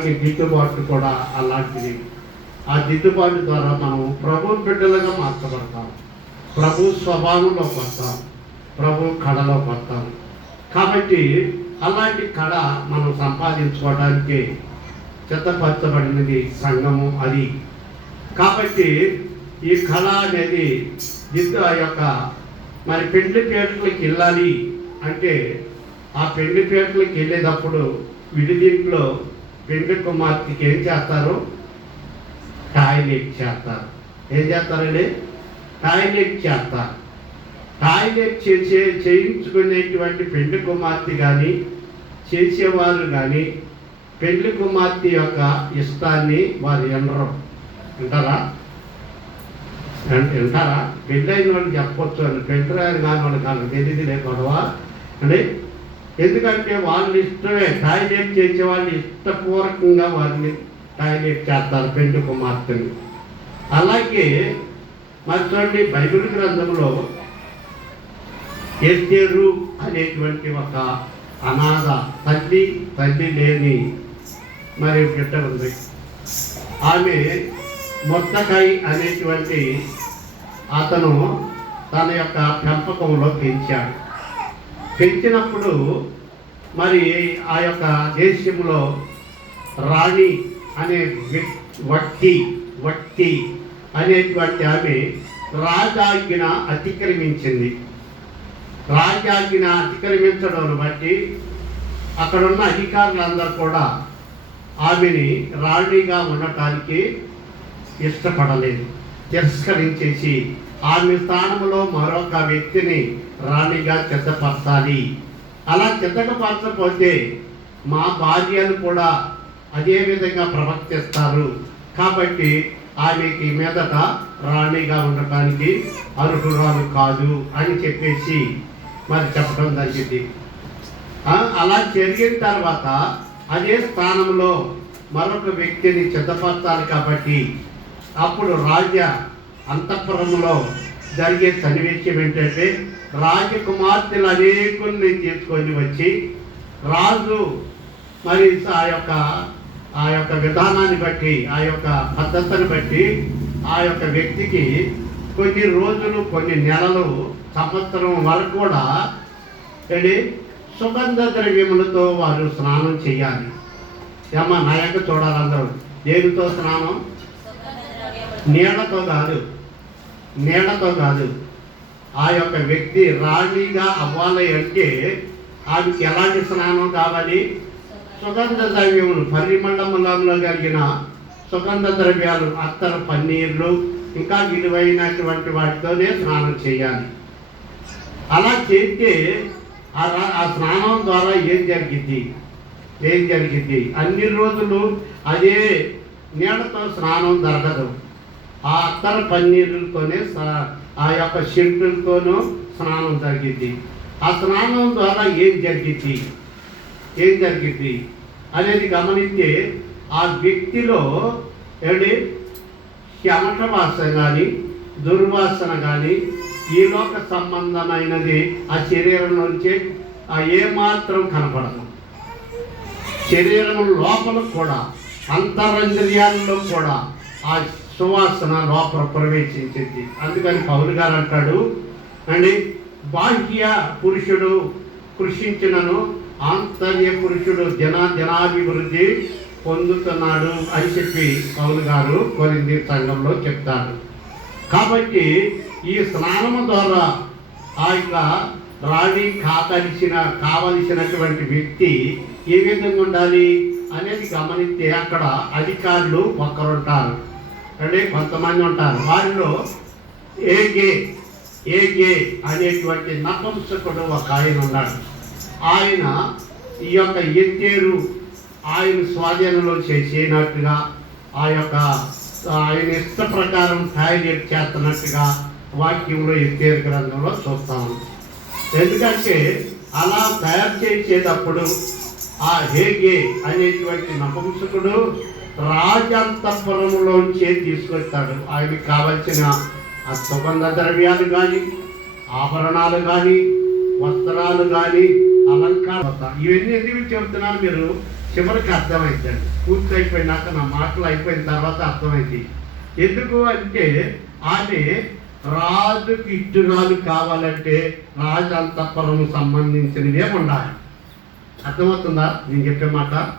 అలాగే దిద్దుబాటు కూడా అలాంటిది. ఆ దిద్దుబాటు ద్వారా మనం ప్రభు బిడ్డలుగా మార్చబడతాం. ప్రభు స్వభావంలో పడతాం. ప్రభు కళలో పడతాం. కాబట్టి అలాంటి కళ మనం సంపాదించుకోవడానికి చిత్తపరచబడినది సంఘము అది. కాబట్టి ఈ కళ అనేది దిద్దు ఆ యొక్క మరి పెండ్లి పేటలకు వెళ్ళాలి అంటే ఆ పెండ్లి పేటలకు వెళ్ళేటప్పుడు విడి దీంట్లో పెండ్లి కుమార్తెకి ఏం చేస్తారు టాయిలెట్ చేస్తారు ఏం చేస్తారండి టాయిలెట్ చేస్తారు టాయిలెట్ చేసే చేయించుకునేటువంటి పెండ్లి కుమార్తె కానీ చేసేవారు కానీ పెండ్లి కుమార్తె యొక్క ఇష్టాన్ని వారు ఎనరు వింటారా? వింటారా? పెళ్ళైన వాళ్ళు చెప్పొచ్చు అని పెళ్ళి కాని వాళ్ళు కాదు. తెలియదు లేకూడవా అంటే ఎందుకంటే వాళ్ళు ఇష్టమే. టాయిలెట్ చేసే వాళ్ళు ఇష్టపూర్వకంగా వారిని టాయిలెట్ చేస్తారు పెండు కుమార్తెని అలాగే మరి చూడండి బైబిల్ గ్రంథంలో ఎస్తేరు అనేటువంటి ఒక అనాథ తల్లి తల్లి లేని మరి బిడ్డ ఉంది. ఆమె మొత్తకాయ్ అనేటువంటి అతను తన యొక్క పెంపకంలో పెంచాడు. పెంచినప్పుడు మరి ఆ యొక్క దేశంలో రాణి అనే వట్టి వట్టి అనేటువంటి ఆమె రాజాజ్ఞ అతిక్రమించింది. రాజాజ్ఞ అతిక్రమించడం బట్టి అక్కడున్న అధికారులందరూ కూడా ఆమెని రాణిగా ఉండటానికి ఇష్టపడలేదు. తిరస్కరించేసి ఆమె స్థానంలో మరొక వ్యక్తిని రాణిగా సిద్ధపరచాలి అలా సిద్ధపరచకపోతే మా భార్యను కూడా అదే విధంగా ప్రవర్తిస్తారు. కాబట్టి ఆమెకి మీదట రాణిగా ఉండటానికి అర్హురాలు కాదు అని చెప్పేసి మరి చెప్పడం జరిగింది. అలా జరిగిన తర్వాత అదే స్థానంలో మరొక వ్యక్తిని సిద్ధపరచాలి కాబట్టి అప్పుడు రాజ అంతఃపురంలో జరిగే సన్నివేశం ఏంటంటే రాజకుమార్తెలు అనేకుల్ని తీసుకొని వచ్చి రాజు మరి ఆ యొక్క ఆ యొక్క విధానాన్ని బట్టి ఆ యొక్క పద్ధతిని బట్టి ఆ యొక్క వ్యక్తికి కొన్ని రోజులు కొన్ని నెలలు సంవత్సరం వరకు కూడా ఏంటి సుగంధ ద్రవ్యములతో వారు స్నానం చేయాలి. ఏమ్మా నా యొక్క చూడాలి అందరూ దేనితో స్నానం నీళ్ళతో కాదు నీళ్ళతో కాదు. ఆ యొక్క వ్యక్తి రాణిగా అవ్వాలి అంటే ఆమెకి ఎలాంటి స్నానం కావాలి? సుగంధ ద్రవ్యములు పరిమళములంలో కలిగిన సుగంధ ద్రవ్యాలు అత్తరు పన్నీర్లు ఇంకా విలువైనటువంటి వాటితోనే స్నానం చేయాలి. అలా చేస్తే ఆ ఆ స్నానం ద్వారా ఏం జరిగింది ఏం జరిగింది అన్ని రోజులు అదే నీళ్ళతో స్నానం జరగదు. ఆ అత్తర పన్నీరులతోనే ఆ యొక్క షెంటులతోనూ స్నానం జరిగింది. ఆ స్నానం ద్వారా ఏం జరిగింది? ఏం జరిగింది? అనేది గమనిస్తే ఆ వ్యక్తిలో ఏమిటి చెమట వాసన కానీ దుర్వాసన కానీ ఈ లోక సంబంధమైనది ఆ శరీరం నుంచి ఆ ఏమాత్రం కనపడదు. శరీరం లోపల కూడా అంతరంద్రియాల్లో కూడా ఆ సువాసన లోపల ప్రవేశించింది. అందుకని పౌలు గారు అంటాడు అండి బాహ్య పురుషుడు కృషించినను ఆంతర్య పురుషుడు జన జనాభివృద్ధి పొందుతున్నాడు అని చెప్పి పౌలు గారు కొరింది సంఘంలో చెప్తారు. కాబట్టి ఈ స్నానము ద్వారా ఆ యొక్క రాణి కావలసిన కావలసినటువంటి వ్యక్తి ఏ విధంగా ఉండాలి అనేది గమనిస్తే అక్కడ అధికారులు ఒకరుంటారు. అంటే కొంతమంది ఉంటారు. వారిలో ఏగే ఏగే అనేటువంటి నపంసకుడు ఒక ఆయన ఉన్నాడు. ఆయన ఈ యొక్క ఎత్తేరు ఆయన స్వాధీనంలో చేసేనట్టుగా ఆ యొక్క ఆయన ఇష్ట ప్రకారం టాయిలెట్ చేస్తున్నట్టుగా వాక్యంలో ఎత్తేరు గ్రంథంలో చూస్తాము ఎందుకంటే అలా తయారు చేసేటప్పుడు ఆ హేగే అనేటువంటి నపంసకుడు రాజంతపురంలోంచే తీసుకొస్తాడు. ఆయనకి కావలసిన ఆ సుగంధ ద్రవ్యాలు కానీ ఆభరణాలు కానీ వస్త్రాలు కానీ అలంకారం ఇవన్నీ ఎందుకు చెబుతున్నారు మీరు? చివరికి అర్థమైందండి. పూర్తి అయిపోయినాక నా మాటలు అయిపోయిన తర్వాత అర్థమైంది. ఎందుకు అంటే ఆమె రాజుకి ఇట్టురాలు కావాలంటే రాజంతపురం సంబంధించినవే ఉండాలి. అర్థమవుతుందా? నేను చెప్పే మాట?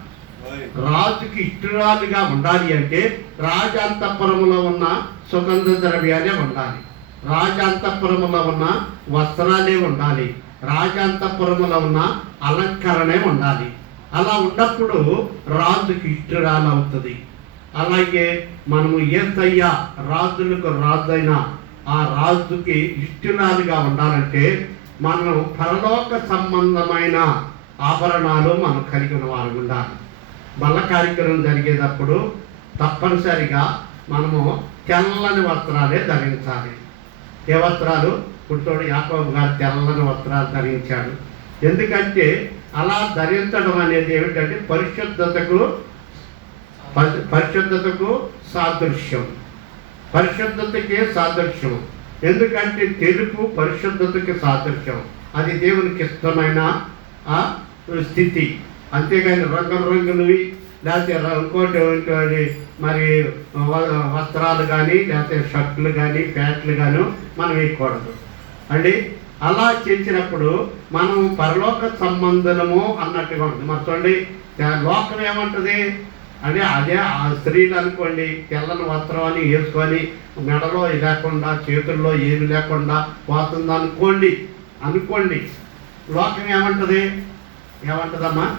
రాజుకి ఇష్టరాజుగా ఉండాలి అంటే రాజాంతపురములో ఉన్న సుగంధ ద్రవ్యాలే ఉండాలి. రాజాంతపురములో ఉన్న వస్త్రాలే ఉండాలి. రాజాంతపురములో ఉన్న అలంకరణే ఉండాలి. అలా ఉన్నప్పుడు రాజుకి ఇష్టరాలు అవుతుంది. అలాగే మనము ఏసయ్య రాజులకు రాజైన ఆ రాజుకి ఇష్టరాలుగా ఉండాలంటే మనం పరలోక సంబంధమైన ఆభరణాలు మనం కలిగిన వారు ఉండాలి. బల్ల కార్యక్రమం జరిగేటప్పుడు తప్పనిసరిగా మనము తెల్లని వస్త్రాలే ధరించాలి. ఏ వస్త్రాలు? పుట్టోడు యాకోబు గారు తెల్లని వస్త్రాలు ధరించాడు. ఎందుకంటే అలా ధరించడం అనేది ఏమిటంటే పరిశుద్ధతకు పరి- పరిశుద్ధతకు సాదృశ్యం. పరిశుద్ధతకే సాదృశ్యం. ఎందుకంటే తెలుపు పరిశుద్ధతకి సాదృశ్యం. అది దేవునికి ఇష్టమైన స్థితి. అంతేగాని రంగుల రంగులవి లేకపోతే ర- ఇంకోటి మరి వ- వస్త్రాలు కానీ లేకపోతే షర్ట్లు కానీ ప్యాంట్లు కానీ మనం వేయకూడదు. అండి అలా చేసినప్పుడు మనం పరలోక సంబంధము అన్నట్టుగా ఉంటుంది మరి చూడండి లోకం ఏమంటుంది? అంటే అదే ఆ స్త్రీలు అనుకోండి తెల్లని వస్త్రం అని వేసుకొని మెడలో లేకుండా చేతుల్లో ఏమి లేకుండా పోతుంది అనుకోండి అనుకోండి లోకం ఏమంటది? ఏమంటదమ్మా?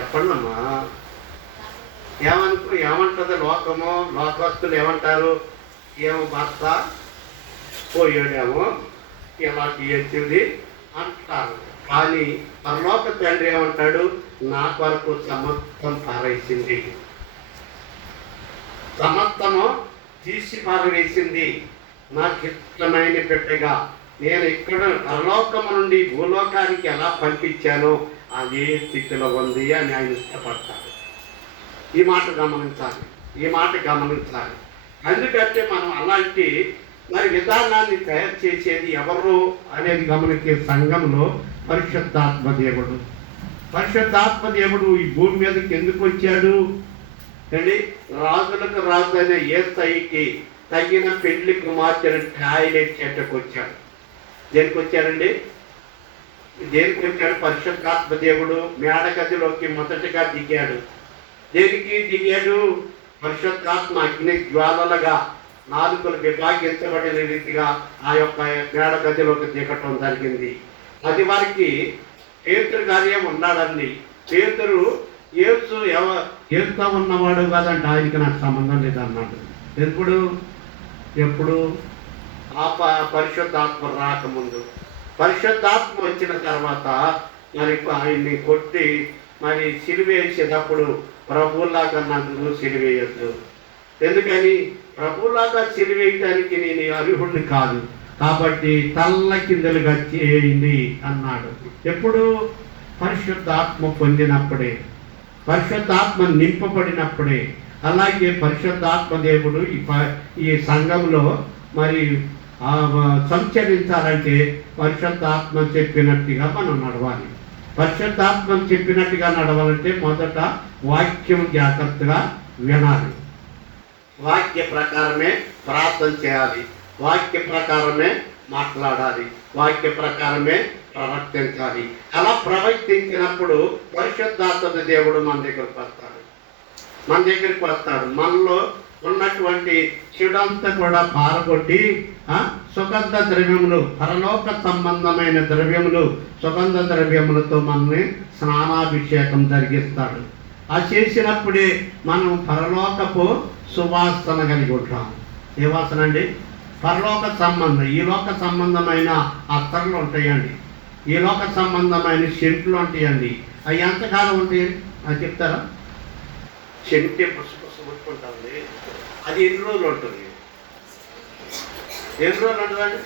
చెప్పండమ్మా. ఏమనుకు ఏమంటుంది లోకము? లోకస్తులు ఏమంటారు? ఏమో భర్త పోయాడేమో ఇలా వచ్చింది అంటారు. కానీ పరలోక తండ్రి ఏమంటాడు? నా కొరకు సమస్తం పారేసింది. సమస్తము తీసి పారవేసింది. నాకు ఇష్టమైన పెట్టగా నేను ఇక్కడ పరలోకము నుండి భూలోకానికి ఎలా పంపించానో? అదే స్థితిలో ఉంది అని ఆయన ఇష్టపడతాడు. ఈ మాట గమనించాలి. ఈ మాట గమనించాలి. ఎందుకంటే మనం అలాంటి మరి విధానాన్ని తయారు చేసేది ఎవరు అనేది గమనించే సంఘంలో పరిశుద్ధాత్మ దేవుడు. పరిశుద్ధాత్మ దేవుడు ఈ భూమి మీదకి ఎందుకు వచ్చాడు? అండి రాజులకు రాజు ఏ స్థాయికి తగిన పెళ్ళి కుమార్తెను టాయిలెట్ చెట్టుకు వచ్చాడు దేనికి వచ్చాడండి దేనికి వచ్చాడు పరిశుద్ధాత్మ దేవుడు మేడగదిలోకి మొదటగా దిగాడు. దేనికి దిగాడు పరిశుద్ధాత్మ అగ్ని జ్వాలలుగా నాలుగులు విభాగించబడిన రీతిగా ఆ యొక్క మేడ గదిలోకి దిగటం జరిగింది. అది వారికి పేతురు కార్యం ఉన్నాడండి పేతురు ఏసు ఎవ ఏసుతో ఉన్నవాడు కాదంటే ఆయనకి నాకు సంబంధం లేదన్నాడు. ఎప్పుడు? ఎప్పుడు? ఆ ప- పరిశుద్ధాత్మ రాకముందు. పరిశుద్ధాత్మ వచ్చిన తర్వాత మరి ఆయన్ని కొట్టి మరి సిలివేసేటప్పుడు ప్రభువులాగా నన్ను సిలివేయద్దు. ఎందుకని? ప్రభువులాగా సిలివేయటానికి నేను అర్హుడిని కాదు. కాబట్టి తల్ల కిందలుగా చేయండి అన్నాడు. ఎప్పుడు? పరిశుద్ధాత్మ పొందినప్పుడే. పరిశుద్ధాత్మ నింపబడినప్పుడే. అలాగే పరిశుద్ధాత్మ దేవుడు ఈ ఈ సంఘంలో మరి సంచరించాలంటే పరిశుద్ధాత్మ చెప్పినట్టుగా మనం నడవాలి. పరిశుద్ధాత్మ చెప్పినట్టుగా నడవాలంటే మొదట వాక్యం జాగ్రత్తగా వినాలి. వాక్య ప్రకారమే ప్రార్థన చేయాలి. వాక్య ప్రకారమే మాట్లాడాలి. వాక్య ప్రకారమే ప్రవర్తించాలి. అలా ప్రవర్తించినప్పుడు పరిశుద్ధాత్మ దేవుడు మన దగ్గరకు వస్తాడు. మన దగ్గరికి వస్తాడు. మనలో ఉన్నటువంటి చెడంతా కూడా పారగొట్టి సుగంధ ద్రవ్యములు పరలోక సంబంధమైన ద్రవ్యములు సుగంధ ద్రవ్యములతో మనల్ని స్నానాభిషేకం జరిగిస్తాడు. ఆ చేసినప్పుడే మనం పరలోకపు సువాసన కలిగి ఉంటాం. ఏ వాసన అండి? పరలోక సంబంధం. ఈ లోక సంబంధమైన అత్తర్లు ఉంటాయండి. ఈ లోక సంబంధమైన షెంట్లు ఉంటాయండి. అవి ఎంతకాలం ఉంటాయి? అది చెప్తారా? చెంటే ఉంటుంది. అది ఎన్ని రోజులు ఉంటుంది? ఎన్ని రోజులు ఉంటుందండి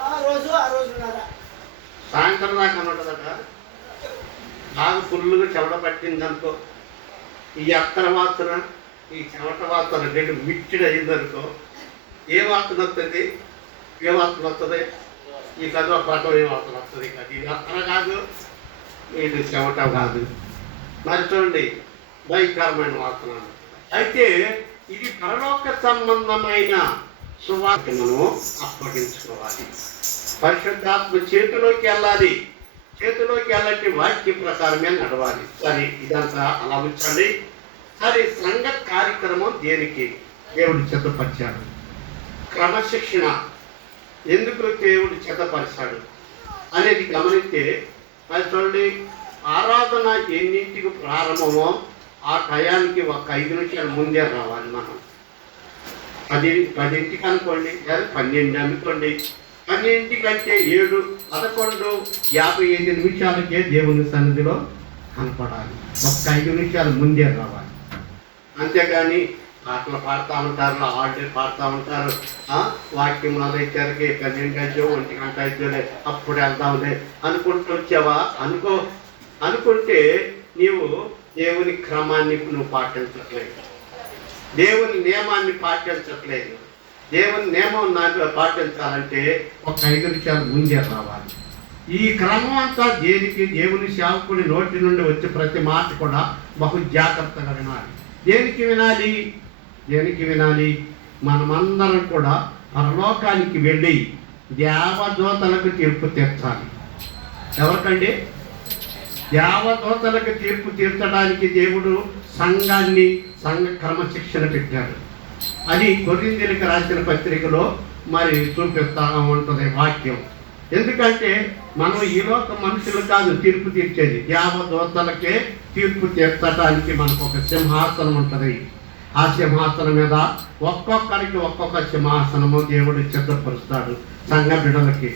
ఆ రోజు ఆ రోజున్నర సాయంత్రం దాకా ఉంటుందట బాగా ఫుల్లుగా చెమట పట్టింది అనుకో. ఈ అత్తర వాసన ఈ చెమట వాసన రెండు మిక్స్డ్ అయింది అనుకో. ఏ వాసన వస్తుంది ఏ వాసన వస్తుంది ఈ కథ ప్రకం ఏ వాసన వస్తుంది అది ఇది అత్తర కాదు ఇది చెమట కాదు. మరి చూడండి భయంకరమైన వాసన అయితే ఇది పరలోక సంబంధమైన సువాసనను అప్పగించుకోవాలి. పరిశుద్ధాత్మ చేతిలోకి వెళ్ళాలి. చేతిలోకి వెళ్ళటి వాక్య ప్రకారమే నడవాలి. సరే ఇదంతా అలా ఉంచండి. సరే సంఘ కార్యక్రమం దేనికి? దేవుడు చెత్తపరిచాడు క్రమశిక్షణ. ఎందుకు దేవుడు చెత్తపరిచాడు అనేది గమనిస్తే అది చూడండి ఆరాధన ఎన్నింటికి ప్రారంభమో ఆ టయానికి ఒక ఐదు నిమిషాలు ముందే రావాలి మనం. పది పదింటికి అనుకోండి లేదా పన్నెండు అనుకోండి. పన్నెండింటికంటే ఏడు పదకొండు యాభై ఐదు నిమిషాలకే దేవుని సన్నిధిలో కనపడాలి. ఒక్క ఐదు నిమిషాలు ముందే రావాలి. అంతేగాని పాటలు పాడుతూ ఉంటారు ఆడే పాడుతూ ఉంటారు. వాక్యం మొదలైతే పన్నెండు అయితే ఒంటి గంట అయితే అప్పుడు వెళ్దాంలే అనుకుంటూ వచ్చావా? అనుకో అనుకుంటే నీవు దేవుని క్రమాన్ని నువ్వు పాటించట్లేదు. దేవుని నియమాన్ని పాటించట్లేదు. దేవుని నియమం నాకు పాటించాలంటే ఒక ఐదు నిమిషాలు ముందే రావాలి. ఈ క్రమం అంతా దేనికి? దేవుని సేవకుడి నోటి నుండి వచ్చే ప్రతి మాట కూడా బహు జాగ్రత్తగా వినాలి. దేనికి వినాలి? దేనికి వినాలి? మనమందరం కూడా పరలోకానికి వెళ్ళి దేవదూతలకు తీర్పు తీర్చాలి. ఎవరికండి? దేవదూతలకు తీర్పు తీర్చడానికి దేవుడు సంఘాన్ని సంఘ క్రమశిక్షణ పెట్టాడు అది కొరిందెలకు రాసిన పత్రికలో మరి చూపిస్తా ఉంటుంది వాక్యం. ఎందుకంటే మనం ఈ లోక మనుషులు కాదు తీర్పు తీర్చేది. దేవదూతలకే తీర్పు తీర్చడానికి మనకు ఒక సింహాసనం ఉంటుంది. ఆ సింహాసనం మీద ఒక్కొక్కరికి ఒక్కొక్క సింహాసనము దేవుడు సిద్ధపరుస్తాడు సంఘ బిడలకి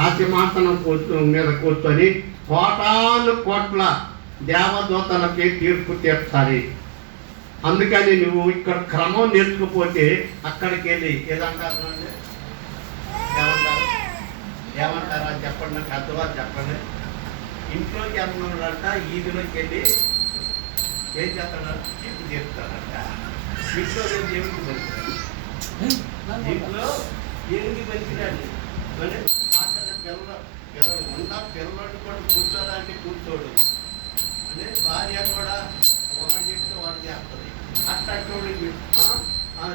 ఆ సింహాసనం మీద కూర్చొని కోటాను కోట్ల దేవదూతలకి తీర్పు తీర్చాలి. అందుకని నువ్వు ఇక్కడ క్రమం నేర్చుకుపోతే అక్కడికి వెళ్ళి ఏదంటారు అంటే? ఏమంటారు? ఏమంటారా చెప్పండి నాకు అర్థవారు చెప్పండి. ఇంట్లోకి వెళ్తున్నాడంట ఈదిలోకి వెళ్ళి ఏం చేస్తాడు తీర్పు తీరుతాడంట ఇంట్లో నేను దేవుడికి పనికిరాడు ఇంట్లో దేవుడికి పనికిరాడు మరి అక్కడ ఉన్న పిల్లలు కూడా కూర్చోడానికి కూర్చోడు. అదే భార్య కూడా ఒకటి చెప్తే వాడు చేస్తుంది. అట్టోడికి ఆ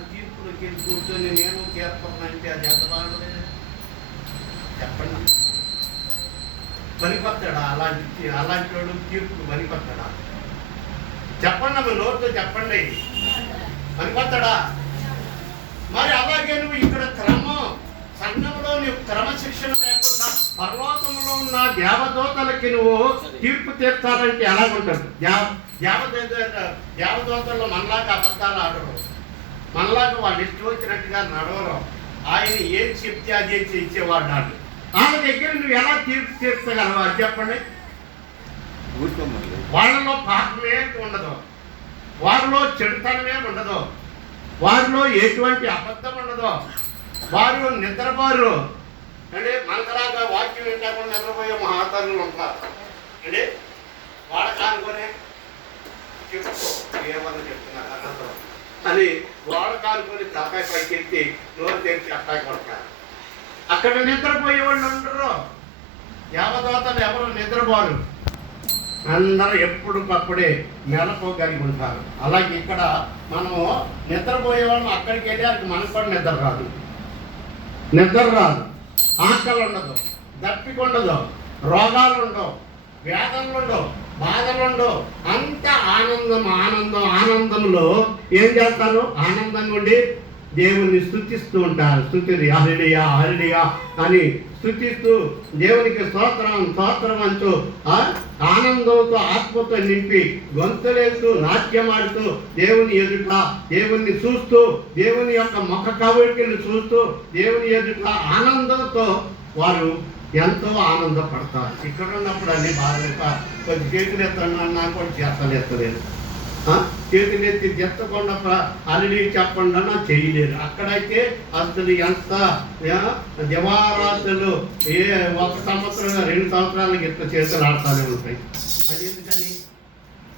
వెళ్ళి కూర్చొని నేను చేస్తానంటే అది ఎంత బాగలేదు చెప్పండి. పనికొస్తాడా అలాంటి అలాంటి వాడు తీర్పు పనికొస్తాడా చెప్పండి అమ్మ నోటితో చెప్పండి. పనిపడతాడా మరి అలాగే నువ్వు ఇక్కడ క్రమం సంఘంలో నువ్వు క్రమశిక్షణ లేకుండా పర్వతంలో ఉన్న దేవదూతలకి నువ్వు తీర్పు తీర్చాలంటే ఎలాగుంటారు దేవ దేవదూత దేవదూతల్లో మనలాగా అబద్ధాలు ఆడరు. మనలాగా వాళ్ళు ఇష్టం వచ్చినట్టుగా నడవరు. ఆయన ఏం చెప్తే అదే ఇచ్చేవాడు నాడు వాళ్ళ దగ్గర నువ్వు ఎలా తీర్పు తీర్చగలవా అది చెప్పండి వాళ్ళలో పాపమే ఉండదు. వారిలో చెడుతనమే ఉండదు. వారిలో ఎటువంటి అబద్ధం ఉండదు. వారు నిద్రపోరు. అంటే మనకలాగా వాక్యం వింటకుండా నిద్రపోయే మహాతరులు ఉంటారు. అంటే వాళ్ళ చెప్పుకో ఏమన్నా చెప్తున్నారు అనంతరం అని వాడకానుకొని కానుకొని తలకాయ పైకి ఎత్తి నోరు తెరిచి అట్టాయి కొడతారు అక్కడ నిద్రపోయే వాళ్ళు ఉండరు. యావదోతలు ఎవరు నిద్రపోరు. అందరూ ఎప్పటికప్పుడే మెలకోగలిగి ఉంటారు. అలాగే ఇక్కడ మనము నిద్రపోయే వాళ్ళం అక్కడికి వెళ్ళాక మనకు కూడా నిద్ర రాదు. నిద్ర రాదు. ఆకలి ఉండదు దప్పిక ఉండదు రోగాలు ఉండవు వేదనలు ఉండవు బాధలు ఉండవు అంత ఆనందం ఆనందం ఆనందంలో ఏం చేస్తారు? ఆనందంగా ఉండి దేవుణ్ణి స్థుతిస్తూ ఉంటారు. స్థుతిది హరిడియా హరిడియా అని స్థుతిస్తూ దేవునికి స్తోత్రం స్తోత్రం అంటూ ఆనందంతో ఆత్మతో నింపి గొంతులేస్తూ నాట్యమాడుతూ దేవుని ఎదుట దేవుణ్ణి చూస్తూ దేవుని యొక్క ముఖ కవలికలు చూస్తూ దేవుని ఎదుట ఆనందంతో వారు ఎంతో ఆనందపడతారు. ఇక్కడ ఉన్నప్పుడు అన్ని బాధలు కొద్ది చేతులు ఎత్తన్నా కూడా చేతలు ఎత్తలేదు. చేతులెత్తి చేతులు ఎత్తకుండా అల్లి చెప్పండి అన్న చేయలేరు అక్కడైతే అసలు ఎంత ఆ, దివారాత్రులు ఏ ఒక సంవత్సరం రెండు సంవత్సరాలకి ఎంత చేతులు ఆడతానే ఉంటాయి. అది ఎందుకని?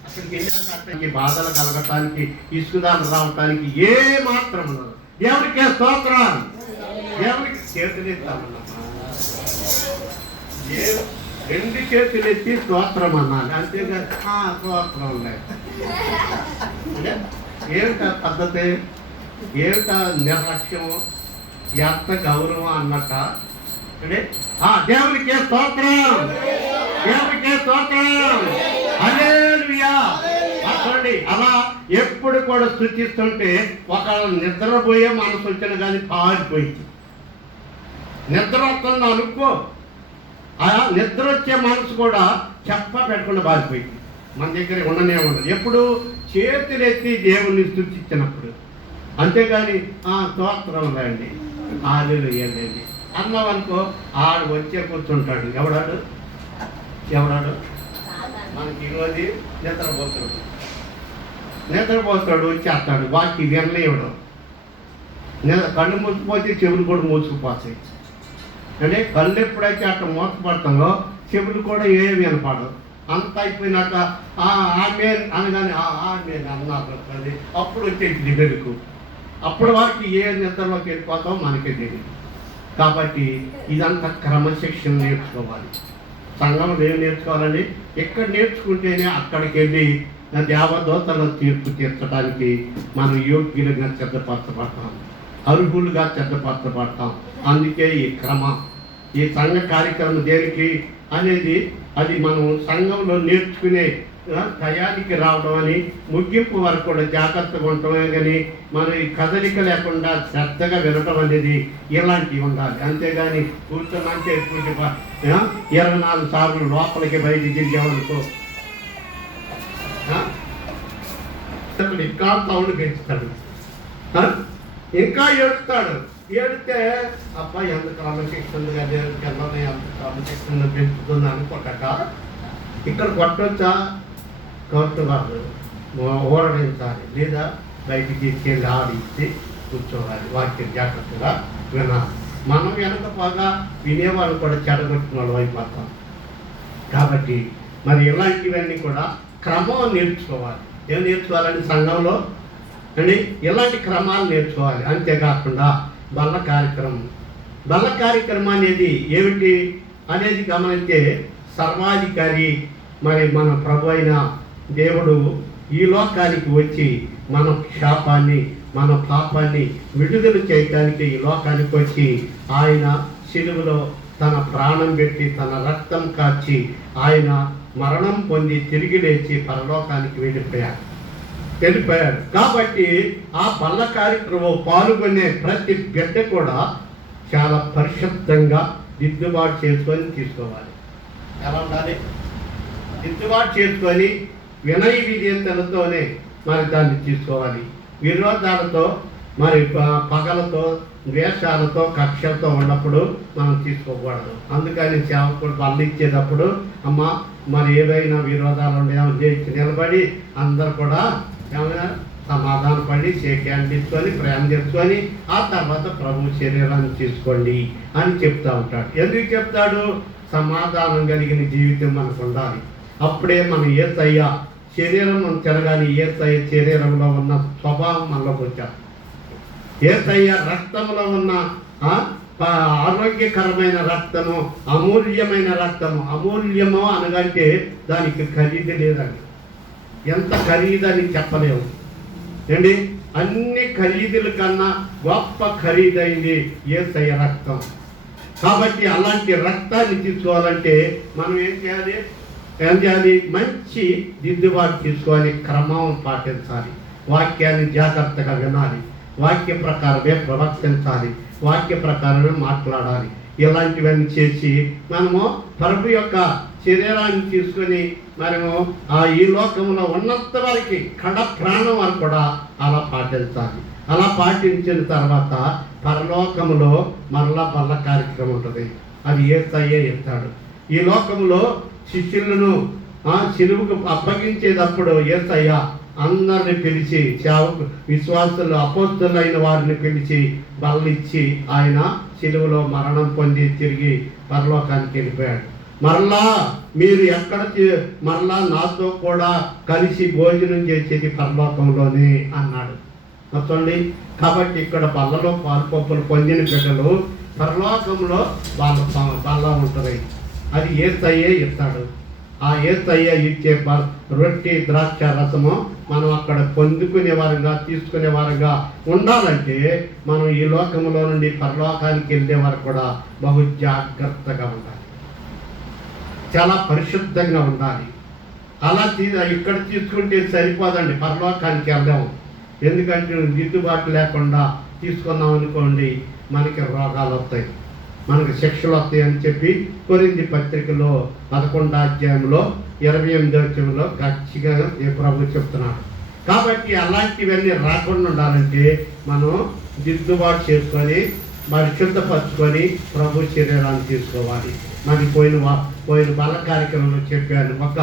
అక్కడికి వెళ్ళాక బాధలు కలగటానికి ఇసుకుదాలు రావటానికి ఏ మాత్రం ఉండదు దేవుడికి స్తోత్రాలు? దేవుడికి చేతులు ఇస్తామన్నమా రెండు చేతులు ఎత్తి స్తోత్రం అన్నాను? అంతేగాని "ఆ, స్తోత్రం అంటే ఏమిటా పద్ధతి? ఏమిటా నిర్లక్ష్యం? ఎంత గౌరవం అన్నట్ట? అంటే ఆ దేవునికే స్తోత్రం. దేవునికే స్తోత్రం. ఆ, చూడండి అలా ఎప్పుడు కూడా స్థుతిస్తుంటే ఒక నిద్రపోయే మనసు వచ్చిన కానీ పారిపోయింది. నిద్ర వస్తుంది అనుకో. ఆ నిద్ర వచ్చే మనసు కూడా చెప్ప పెట్టకుండా బాగిపోయింది మన దగ్గర ఉండనే ఉండదు. ఎప్పుడు చేతులెత్తి దేవుణ్ణి స్థుతించినప్పుడు. అంతేగాని ఆ స్తోత్రం లేండి ఆలు ఏంటండి అన్నవనుకో ఆడు వచ్చే కూర్చుంటాడు. ఎవడాడు? ఎవడాడు? మనకి ఈరోజు నిద్రపోతాడు. నిద్రపోతాడు వచ్చేస్తాడు. వాకి వినలేవడం నిద్ర కళ్ళు మూసిపోతే చెవులు కూడా మూసుకుపోతాయి. అంటే కళ్ళు ఎప్పుడైతే అట్లా మూసపడతామో చెవులు కూడా ఏమి వినపడదు అంత అయిపోయినాక ఆ ఆమె అనగానే ఆ ఆమె అన్నారు అది అప్పుడు వచ్చేది వెలుగు. అప్పుడు వారికి ఏ నిద్రలోకి వెళ్ళిపోతాం మనకే తెలియదు. కాబట్టి ఇదంతా క్రమశిక్షణ నేర్చుకోవాలి. సంఘంలో ఏం నేర్చుకోవాలని? ఎక్కడ నేర్చుకుంటేనే అక్కడికి వెళ్ళి నా దేవదోతల తీర్పు తీర్చడానికి మనం యోగ్యులుగా చెద్దపరచబడతాం అర్హులుగా చెద్దపరచబడతాం అందుకే ఈ క్రమం. ఈ సంఘ కార్యక్రమం దేనికి అనేది అది మనం సంఘంలో నేర్చుకునే టయానికి రావడం అని ముగింపు వరకు కూడా జాగ్రత్తగా ఉండటమే కానీ మనం ఈ కదలిక లేకుండా శ్రద్ధగా వినటం అనేది ఇలాంటివి ఉండాలి. అంతేగాని కూర్చోమంటే ఇరవై నాలుగు సార్లు లోపలికి బయట తిరిగామనుకో ఇంకా సౌండ్ పెంచుతాడు ఇంకా ఏడుస్తాడు. ఏడితే అబ్బాయి ఎంత క్రమశిక్షణ దేవుడికి ఎంత క్రమశిక్షణ పెంచుతుంది కొట్టక. ఇక్కడ కొట్టొచ్చా? గవర్నబాబు ఓడించాలి లేదా బయటికి తీసుకెళ్ళి ఆడిచ్చి కూర్చోవాలి. వాక్యం జాగ్రత్తగా వినాలి. మనం వెనక బాగా వినేవాళ్ళు కూడా చెడగొట్టిన వాళ్ళు అయిపోతాం. కాబట్టి మరి ఇలాంటివన్నీ కూడా క్రమం నేర్చుకోవాలి. ఏం నేర్చుకోవాలండి సంఘంలో? అని ఇలాంటి క్రమాలు నేర్చుకోవాలి. అంతేకాకుండా బల్ల కార్యక్రమం. బల్ల కార్యక్రమం అనేది ఏమిటి అనేది గమనిస్తే సర్వాధికారి మరి మన ప్రభు అయిన దేవుడు ఈ లోకానికి వచ్చి మన శాపాన్ని మన పాపాన్ని విడుదల చేయడానికి ఈ లోకానికి వచ్చి ఆయన శిలువలో తన ప్రాణం పెట్టి తన రక్తం కాచి ఆయన మరణం పొంది తిరిగి లేచి పరలోకానికి వెళ్ళిపోయారు తెలిపారు. కాబట్టి ఆ పల్ల కార్యక్రమం పాల్గొనే ప్రతి బిడ్డ కూడా చాలా పరిశుద్ధంగా దిద్దుబాటు చేసుకొని తీసుకోవాలి. ఎలా ఉండాలి? దిద్దుబాటు చేసుకొని వినయ విజేతలతోనే మరి దాన్ని తీసుకోవాలి. విరోధాలతో మరి పగలతో ద్వేషాలతో కక్షలతో ఉన్నప్పుడు మనం తీసుకోకూడదు. అందుకని సేవకుడు బల్ల ఇచ్చేటప్పుడు అమ్మ మరి ఏదైనా విరోధాలు ఉండేమో చేసి నిలబడి అందరు కూడా ఏమైనా సమాధాన పడి షేక్ హ్యాండ్ తీసుకొని ప్రేమ చేసుకొని ఆ తర్వాత ప్రభు శరీరాన్ని తీసుకోండి అని చెప్తా ఉంటాడు. ఎందుకు చెప్తాడు? సమాధానం కలిగిన జీవితం మనకు ఉండాలి. అప్పుడే మనం ఏసయ్య శరీరం మనం తిరగాలి ఏసయ్య శరీరంలో ఉన్న స్వభావం మనలోకి వచ్చాం ఏసయ్య రక్తంలో ఉన్న ఆరోగ్యకరమైన రక్తము అమూల్యమైన రక్తము అమూల్యము అనగంటే దానికి ఖరీదు లేదండి. ఎంత ఖరీదని చెప్పలేము ఏంటి అన్ని ఖరీదుల కన్నా గొప్ప ఖరీదైంది ఏసయ రక్తం. కాబట్టి అలాంటి రక్తాన్ని తీసుకోవాలంటే మనం ఏం చేయాలి? ఏం చేయాలి? మంచి దిద్దుబాటు తీసుకోవాలి క్రమం పాటించాలి వాక్యాన్ని జాగ్రత్తగా వినాలి వాక్య ప్రకారమే ప్రవర్తించాలి వాక్య ప్రకారమే మాట్లాడాలి. ఇలాంటివన్నీ చేసి మనము ప్రభు యొక్క శరీరాన్ని తీసుకొని మనము ఆ ఈ లోకంలో ఉన్నంత వరకు కడ ప్రాణం అని కూడా అలా పాటించాలి. అలా పాటించిన తర్వాత పరలోకములో మరలా మరల కార్యక్రమం ఉంటుంది. అది ఏస్తాయే ఇస్తాడు ఈ లోకంలో శిష్యులను ఆ అప్పగించేటప్పుడు ఏసయ్య అందరిని పిలిచి సేవకు విశ్వాసులు అపోస్తులైన వారిని పిలిచి బలనిచ్చి ఆయన సిలువలో మరణం పొంది తిరిగి పరలోకానికి వెళ్ళిపోయాడు. మరలా మీరు ఎక్కడ మరలా నాతో కూడా కలిసి భోజనం చేసేది పరలోకంలోనే అన్నాడు. మొత్తండి కాబట్టి ఇక్కడ బల్లలో పాల్పప్పులు పొందిన బిడ్డలు పరలోకంలో వాళ్ళ బల్ల ఉంటుంది. అది ఏసయ్యే ఇస్తాడు. ఆ ఏసయ్య ఇచ్చే రొట్టి రొట్టె ద్రాక్ష రసము మనం అక్కడ పొందుకునే వారంగా తీసుకునే వారంగా ఉండాలంటే మనం ఈ లోకంలో నుండి పరలోకానికి వెళ్ళే వరకు కూడా బహు జాగ్రత్తగా ఉండాలి. చాలా పరిశుద్ధంగా ఉండాలి. అలా తీ ఇక్కడ తీసుకుంటే సరిపోదండి. పరలోకానికి వెళ్ళాము. ఎందుకంటే దిద్దుబాటు లేకుండా తీసుకున్నాం అనుకోండి మనకి రోగాలు వస్తాయి. మనకి శిక్షలు వస్తాయి అని చెప్పి కొరింది పత్రికలో పదకొండో అధ్యాయంలో ఇరవై ఎనిమిదో వచ్చంలో గట్టిగా ఈ ప్రభు చెప్తున్నాడు. కాబట్టి అలాంటివన్నీ రాకుండా ఉండాలంటే మనం దిద్దుబాటు చేసుకొని మరి శుద్ధపరచుకొని ప్రభు శరీరాన్ని తీసుకోవాలి. మనకి పోయిన వా- పోయిన బల కార్యక్రమంలో చెప్పాను ఒక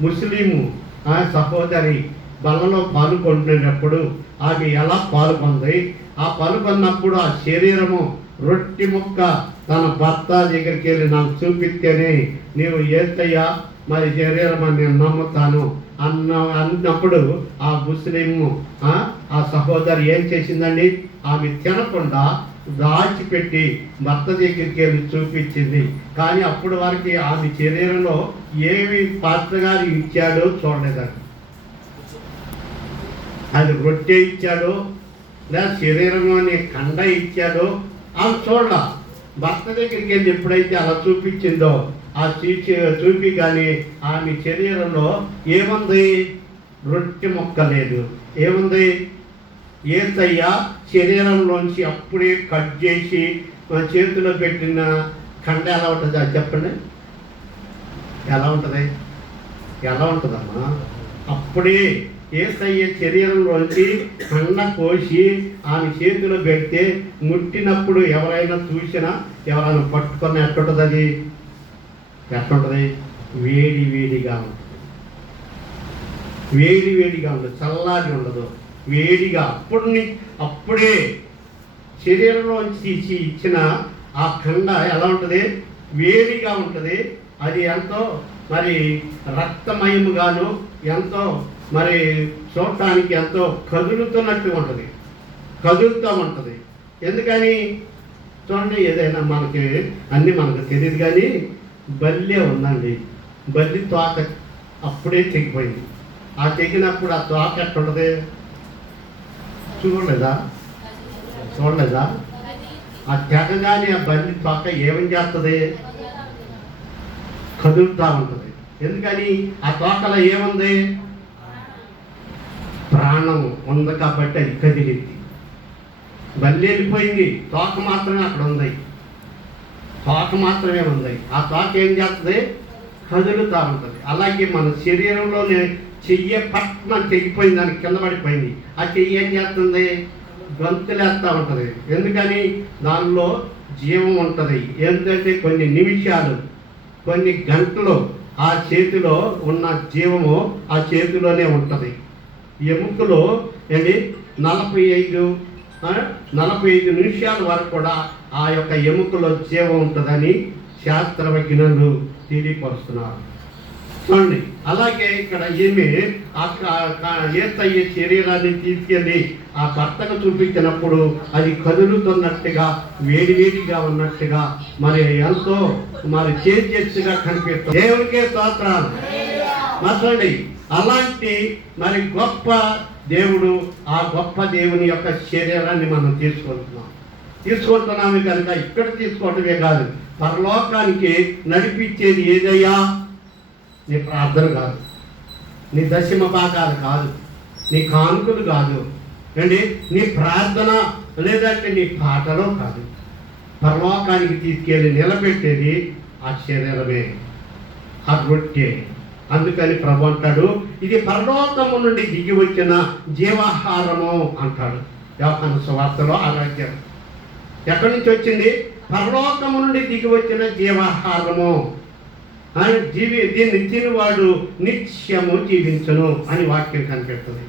ముస్లిము ఆ సహోదరి బలలో పాల్గొంటున్నప్పుడు ఆమె ఎలా పాల్గొంది? ఆ పాల్గొన్నప్పుడు ఆ శరీరము రొట్టి ముక్క తన భర్త దగ్గరికి వెళ్ళి నాకు చూపిస్తేనే నీవు ఏతయ్యా మరి శరీరం అని నేను నమ్ముతాను అన్న అన్నప్పుడు ఆ ముస్లిము ఆ సహోదరి ఏం చేసిందండి? ఆమె తినకుండా దాచిపెట్టి భర్త దగ్గరికి వెళ్ళి చూపించింది. కానీ అప్పటి వరకు ఆమె శరీరంలో ఏమి పాత్ర గారు ఇచ్చాడో చూడలేదండి. అది రొట్టె ఇచ్చాడు లేదా శరీరంలోని కండ ఇచ్చాడో ఆమె చూడ భర్త దగ్గరికి వెళ్ళి ఎప్పుడైతే అలా చూపించిందో ఆ చూచి చూపి కానీ ఆమె శరీరంలో ఏముంది? రొట్టె మొక్క లేదు. ఏముంది? ఏసయ్య శరీరంలోంచి అప్పుడే కట్ చేసి మన చేతిలో పెట్టిన కండ ఎలా ఉంటుంది అది చెప్పండి? ఎలా ఉంటుంది? ఎలా ఉంటుందమ్మా? అప్పుడే ఏసయ్య శరీరంలోంచి కండ కోసి ఆమె చేతిలో పెడితే ముట్టినప్పుడు ఎవరైనా చూసినా ఎవరైనా పట్టుకున్న ఎట్టుంటుంది అది ఎట్టుంటుంది వేడి వేడిగా ఉంటుంది. వేడి వేడిగా ఉండదు చల్లారి ఉండదు. వేడిగా అప్పుడిని అప్పుడే శరీరంలోంచి తీసి ఇచ్చిన ఆ కండ ఎలా ఉంటుంది? వేడిగా ఉంటుంది. అది ఎంతో మరి రక్తమయముగాను ఎంతో మరి చూడటానికి ఎంతో కదులుతున్నట్టు ఉంటుంది. కదులుతూ ఉంటుంది. ఎందుకని? చూడండి ఏదైనా మనకి అన్నీ మనకు తెలియదు కానీ బల్లే ఉందండి. బల్లి తోక అప్పుడే తెగిపోయింది. ఆ తెగినప్పుడు ఆ తోక ఎట్టుంటుంది? చూడలేదా? చూడలేదా? ఆ తెగగానే ఆ బల్లి పక్క ఏమని చేస్తుంది? కదులుతా ఉంటుంది. ఎందుకని? ఆ తోకలో ఏముంది? ప్రాణం ఉంది కాబట్టి అది కదిలింది. బల్లి వెళ్ళిపోయింది. తోక మాత్రమే అక్కడ ఉంది. తోక మాత్రమే ఉంది. ఆ తోక ఏం చేస్తుంది? కదులుతూ ఉంటుంది. అలాగే మన శరీరంలోనే చెయ్య పట్న చెయ్యిపోయింది దానికి కింద పడిపోయింది. ఆ చెయ్యి ఏం చేస్తుంది? గంతులేస్తూ ఉంటుంది. ఎందుకని? దానిలో జీవం ఉంటుంది. ఏంటంటే కొన్ని నిమిషాలు కొన్ని గంటలు ఆ చేతిలో ఉన్న జీవము ఆ చేతిలోనే ఉంటుంది. ఎముకలో ఏంటి? నలభై ఐదు నలభై ఐదు నిమిషాల వరకు కూడా ఆ యొక్క ఎముకలో జీవం ఉంటుందని శాస్త్రజ్ఞులు తెలియపరుస్తున్నారు చూడండి అలాగే ఇక్కడ ఈమె ఆ ఏసయ్య శరీరాన్ని తీసుకెళ్ళి ఆ భర్తకు చూపించినప్పుడు అది కదులుతున్నట్టుగా వేడివేడిగా ఉన్నట్టుగా మరి ఎంతో మరి చేసేట్టుగా కనిపిస్తుంది. దేవునికే స్తోత్రాలు. మసండి అలాంటి మరి గొప్ప దేవుడు ఆ గొప్ప దేవుని యొక్క శరీరాన్ని మనం తీసుకుంటున్నాం. తీసుకుంటున్నాము కనుక ఇక్కడ తీసుకోవటమే కాదు. పరలోకానికి నడిపించేది ఏదయ్యా? నీ ప్రార్థన కాదు. నీ దశమ భాగాలు కాదు. నీ కానుకలు కాదు. అండి నీ ప్రార్థన లేదంటే నీ పాటలో కాదు. పరలోకానికి తీసుకెళ్ళి నిలబెట్టేది ఆ శరీరమే. ఆ రొట్టె. అందుకని ప్రభు అంటాడు ఇది పరలోకము నుండి దిగి వచ్చిన జీవాహారము అంటాడు. యోహాను సువార్తలో ఆరోగ్యం ఎక్కడి నుంచి వచ్చింది? పరలోకము నుండి దిగి వచ్చిన జీవాహారము. అని జీవి దీన్ని తినివాడు నిత్యము జీవించను అని వాక్యం కనిపెడుతుంది.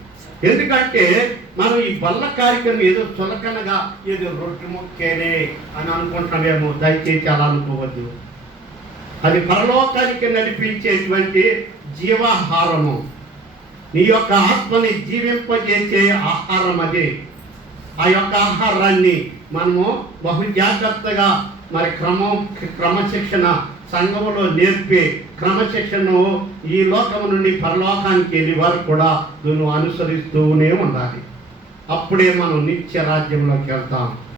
ఎందుకంటే మనం ఈ బల్ల కార్యక్రమం ఏదో చులకనగా ఏదో రొట్టె ముక్కేనే అని అనుకుంటామేమో దయచేసి అలా అనుకోవద్దు. అది పరలోకానికి నడిపించేటువంటి జీవాహారము. నీ యొక్క ఆత్మని జీవింపజేసే ఆహారం అది. ఆ యొక్క ఆహారాన్ని మనము బహు జాగ్రత్తగా మరి క్రమం క్రమశిక్షణ సంఘములో నేర్పే క్రమశిక్షణను ఈ లోకము నుండి పరలోకానికి వెళ్ళి వారు కూడా నువ్వు అనుసరిస్తూనే ఉండాలి. అప్పుడే మనం నిత్య రాజ్యంలోకి వెళ్తాం.